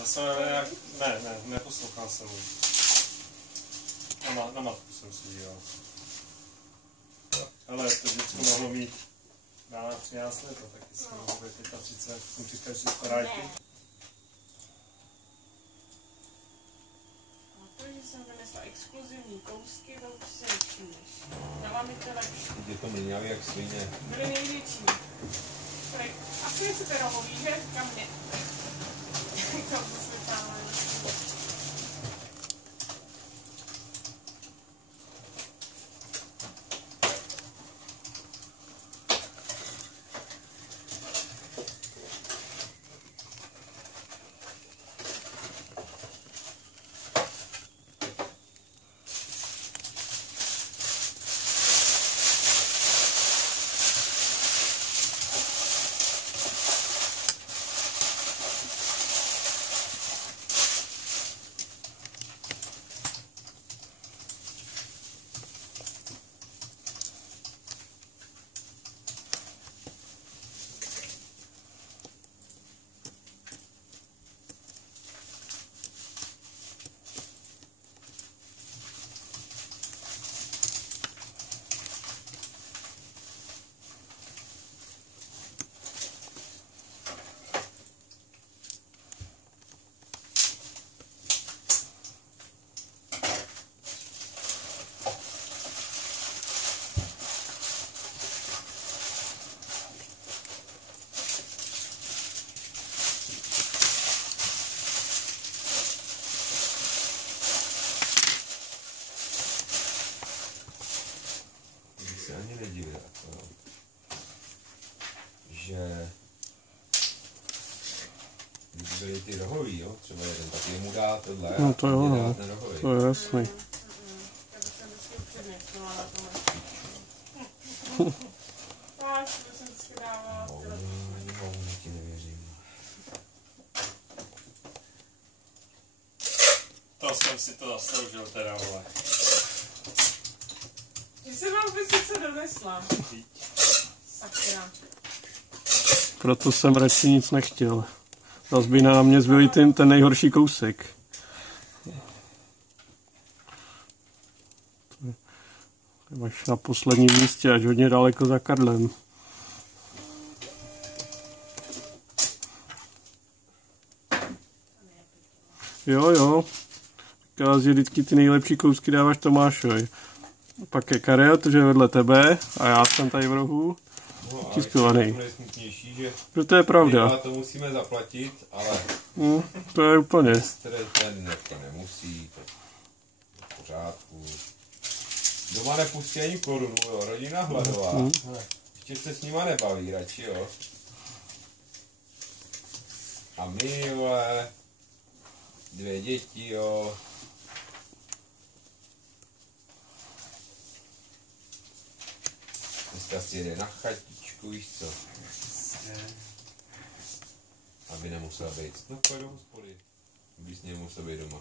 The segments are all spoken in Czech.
Já jsem nějak... neposlouchal jsem mu. Na matku jsem si díval. Ale to vždycky mohlo mít 12-13 let, tak jestli mohlo být 35, jsem říkal, že starajky. Protože jsem vynesla exkluzivní kousky, to už si nevšimneš. Dala mi to lepší. Ty to mlíňaví jak svině. Byly největší. Asi je super rohový, že? Kam ne? Kam to světáme. Ani nedivil, že když byly ty rohový, jo, třeba jeden, tak jemu dá tohle, no to jo, no, to je jasný. Já bych jsem vždycky upřednostnila na tohle. Váš, to jsem vždycky dávala. No, ti nevěřím. To jsem si to zasloužil teda, vole. Že jsem vám vysice donesla. Sakra. Proto jsem radši nic nechtěl. Zas by na mě zbyl ten nejhorší kousek. Máš na posledním místě, až hodně daleko za Karlem. Jo. Říkala, že vždycky ty nejlepší kousky dáváš Tomášovi. Pak je Karel, to je vedle tebe a já jsem tady v rohu. No, Tiskovaný. Že to je pravda. to musíme zaplatit, ale to je úplně. ten to nemusí, to v pořádku. Doma nepustí ani korunu, jo, rodina hladová. Ještě se s nima nebaví radši, jo. A my, vole, 2 děti, jo. Dneska si jede na chatičku, víš co? Aby nemusel být. No pojď do hospody. Abys nemusel být doma.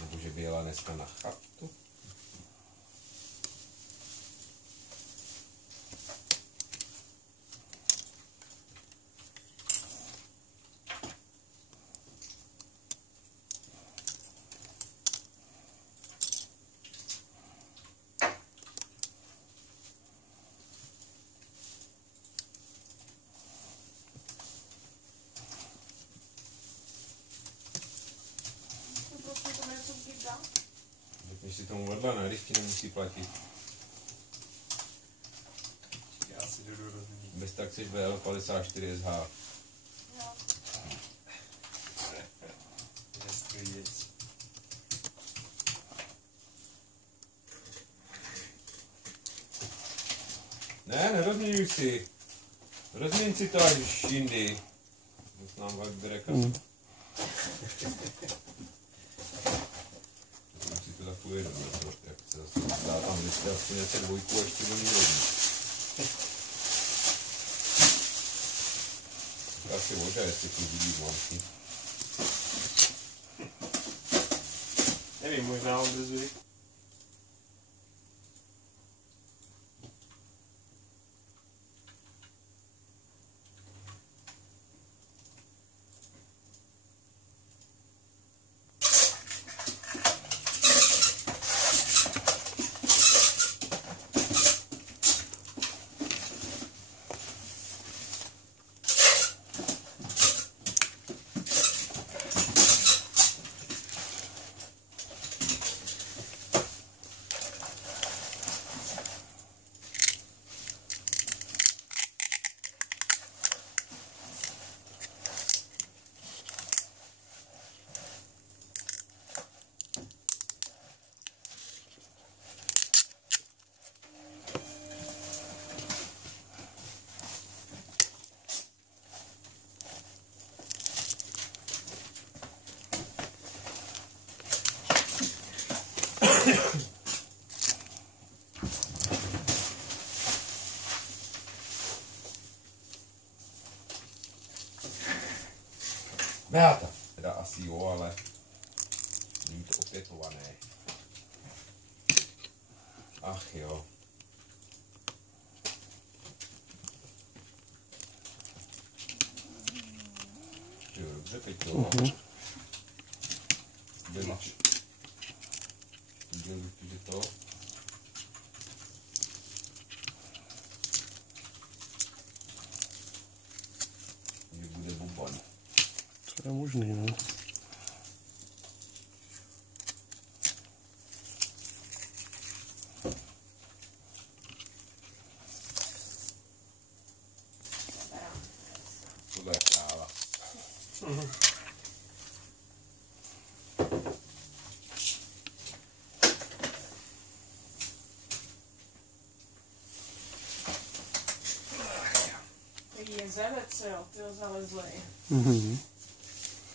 Nebo že by jela dneska na chatu. Řekneš si tomu vedle, ne, když ti nemusí platit. Já si jdu do rodiny. Bez tak chceš VL54 SH. Jo. Jestli věc. Ne, nerozměňuj si. Rozměň si to až jindy. Už nám pak bere kasu. Si to tak uvědomil, jak se zase dá tam vždycky a přinese 2 a ještě do ní rodí. Asi možná, jestli tu vidí mám. Nevím, možná on bez zvyk. Beata. Teda asi jo, ale není to opětované. Ach jo. Jo, dobře, teď jo. Že to. Že bude bubon. To je možný, no. Tohle je kráva. Taký jezevec, jo, ty ho zalezli. Mhm.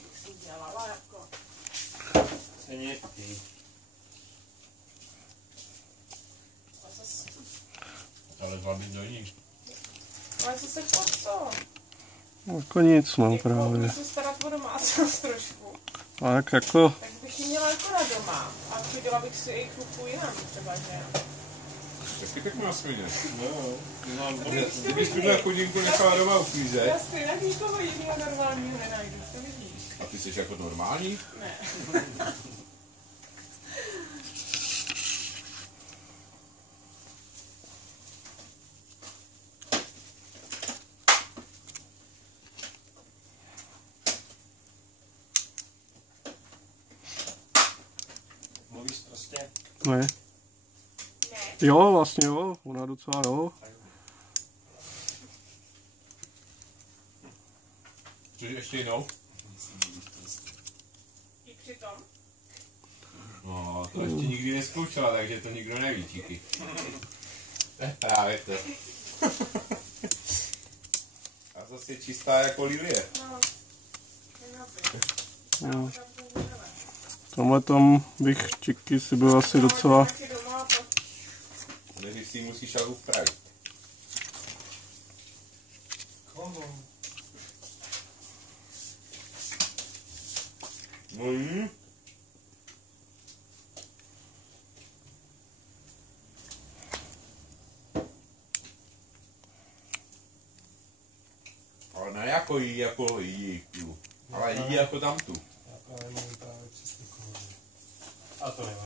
Jak jsi dělala, jako. Cenětý. A zase, Ale dva do ní. ale zase co? Jako nic, no, Jako, právě. musím starat o domácnost trošku. A jak jako, Tak bych ji měla jako na doma. A chodila bych si i chlupu jinam třeba, že? Taky tak má svině. No, mám Kdybys tuhle chodinku nechala doma uklízet. Já stejně nikoho jiného normálního nenajdu, to vidíš. A ty jsi jako normální? Ne. Mluvíš prostě? ne. Ne. Jo, vlastně jo, ona docela jo. Což ještě jinou? I přitom. No, to ještě nikdy neskoušela, takže to nikdo neví, číky. Právě to. A zase je čistá jako lilie. No. No. V tomhle tom bych čiky si byl asi docela, Než si ji musíš ale upravit. Koho? No jí. Ale ne jako jí, jako jí, ale jí jako tamtu. Já právě mluvím právě přesně koho. A to nevadí.